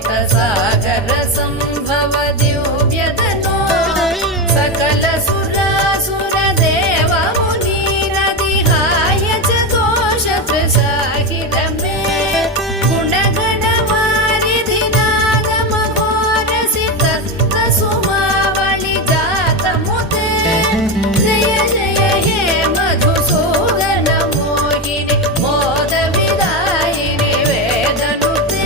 सागर संभव दिव्यतनो सकल सुरासुर देव मुनि नदिहाय च दोष प्रसाहिर मे गुणगण वारिधि नागम घोरसि तत्त सुमावळि जात मुते जय जय हे मधुसूदन मोहिनि मोद विदायिनि वेदनुते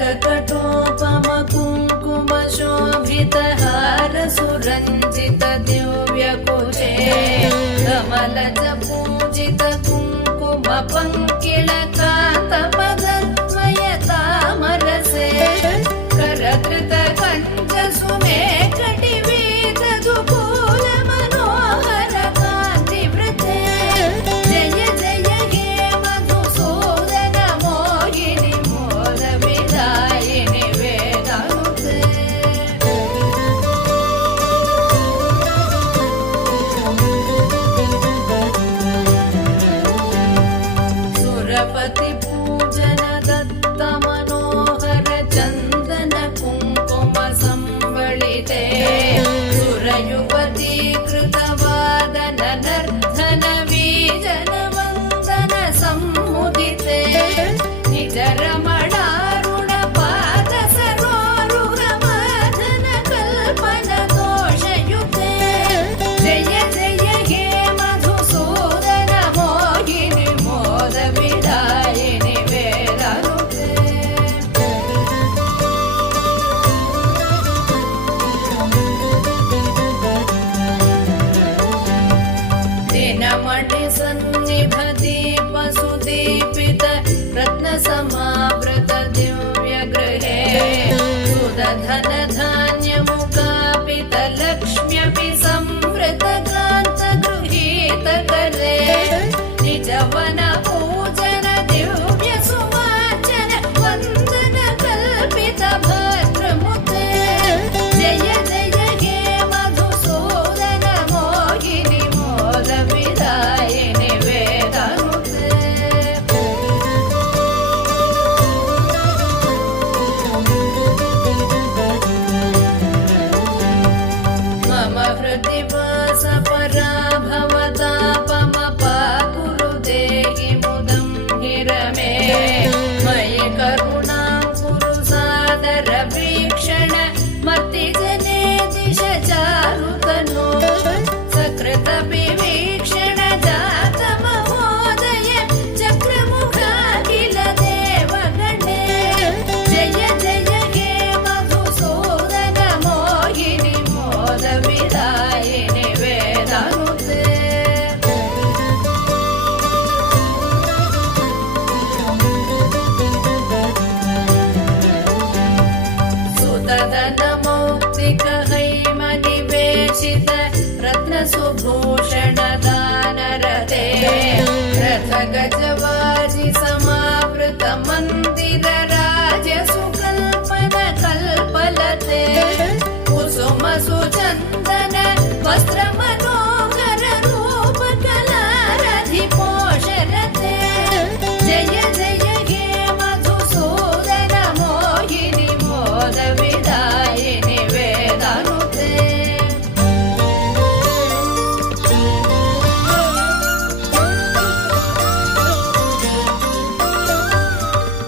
कटोपम कुङ्कुम शोभितहार सुरञ्जित दिव्यकुचे कमलज पूजित कुङ्कुम पङ्किल कान्त पदद्वय तामरसे करधृत कञ्ज सुमेकटिवीत दुकूल मनोहर कान्तिवृते जय जय हे मधुसूदन मोहिनि मोद विदायिनि वेदनुते सुरपति पूजन दत्त मनोहर चन्दन कुङ्कुम संवलिते सुरयुवती कृतवादन नर्धन वीजन वन्दन सम्मुदिते निज रमणारुण पाद सरोरुह माधन कल्पन दोषयुते जय जय हे मधुसूदन मोहिनि मोद विदायिनि वेदनुते दिनमणि सन्निभ दीप सुदीपित रत्न समावृत दिव्य गृहे सुदधन धान्य मुकापित लक्ष्म्यपि संवृत क्रान्त गृहीत करे निजवन पूजन दिव्य सुवाचन वन्दन कल्पित भद्रमुते जय जय हे मधुसूदन मोहिनि मोद विदायिनि वेदनुते मम हृदि वास पराभवतापमपाकुरु देहि मुदं हिरमे मयि करुणां कुरु सादर वीक्षण मतिजने दिश चारुतनो सकृत विवीक्षण जात महोदय चक्रमुखाखिल देवगणे जय जय हे मधुसूदन मोहिनि मोद विदायिनि वेदनुते सुतदन मौक्तिक हैमनिवेशित रत्न सुभूषण दानरते रथ गजवाजि समावृत मन्दिर राज्य सुकल्पन कल्पलते कुसुम सुचन्दन वस्त्र मनोहर रूप कलारधि पोषरते जय जय हे मधुसूदन मोहिनि मोद विदायिनि वेदनुते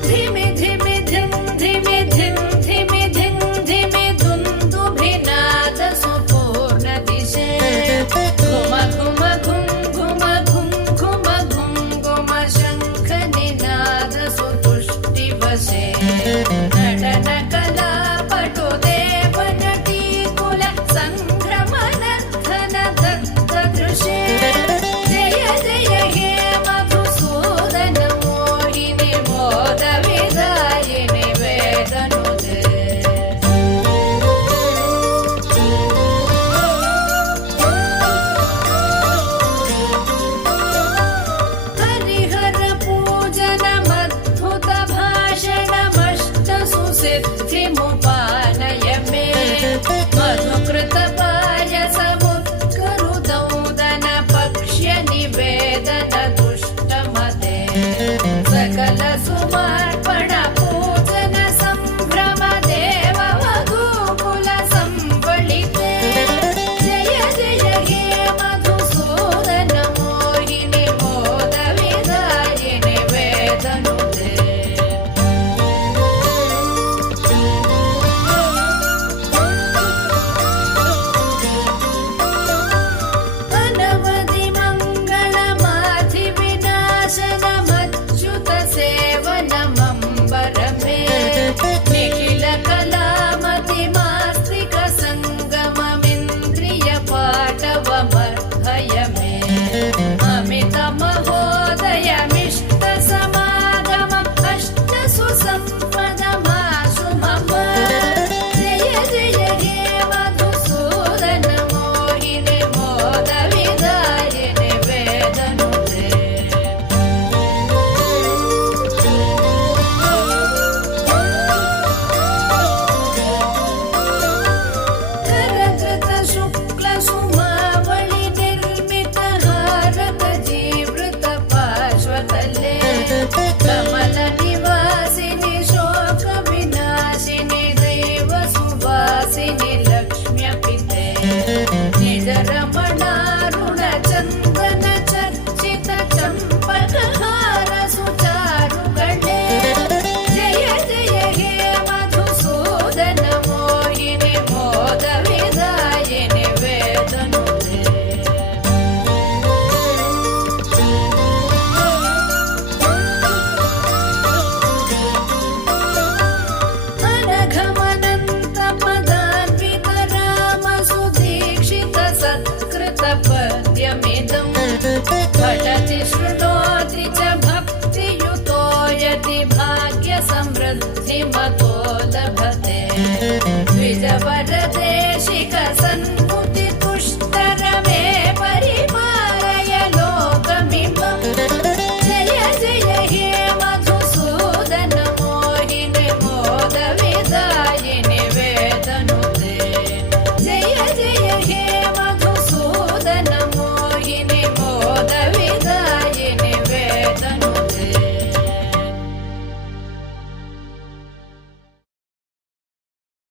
धिमि धिमि धिं धिमि धिं धिमि धिं धिमि दुन्दुभिनाद सुपूर्ण दिशे पद्यमिदम् पठति शृणोति च भक्तियुतो यति भाग्यसमृद्धिमतो लभते